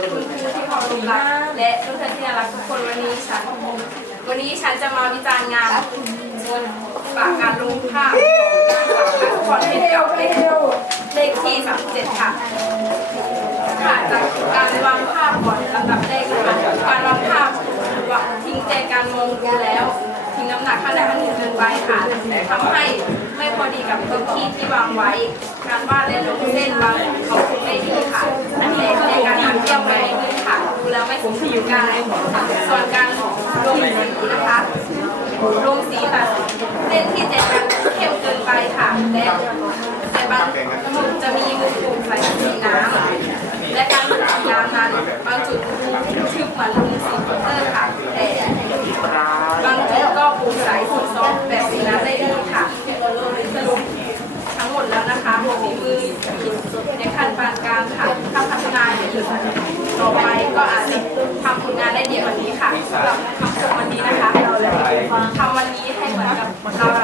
คุณครูที่เคารพรักและเพื่อนที่น่ารักทุกคนวันนี้ฉันวันนี้ฉันจะมาวิจารณ์งานบนปากการลงภาพของนางสาวนักคอนเทนต์เก่าเลขเลขที่37ค่ะค่ะจากการวางภาพก่อนลำดับแรกนะคะการวางภาพวางทิ้งใจการมองดูแล้ว ทิ้งน้ำหนักข้างใดข้างหนึ่งเกินไปค่ะทำให้ไม่พอดีกับพื้นที่ที่วางไว้ การวาดและลงเส้นวางของ ไม่สมบูรณ์การส่วนการลงสีนะคะลงสีค่ะเส้นที่เจ็ดกันเข้มเกินไปค่ะและแต่บางจุดจะมีมุมปุ่มใส่สีน้ำและการลงสีน้ำนั้นบางจุดทึบเหมือนลงสีโปสเตอร์ค่ะแต่บางจุดก็ปูใสสีซอฟแบบสีน้ำได้ดีค่ะสรุปทั้งหมดแล้วนะคะฝีมือในขั้นปานกลางค่ะถ้าพัฒนาอีก ต่อไปก็อาจจะทำผลงานได้ดีกว่านี้ค่ะสำหรับคำชมวันนี้นะคะ เราเลยทำวันนี้ให้เหมือนกับเรา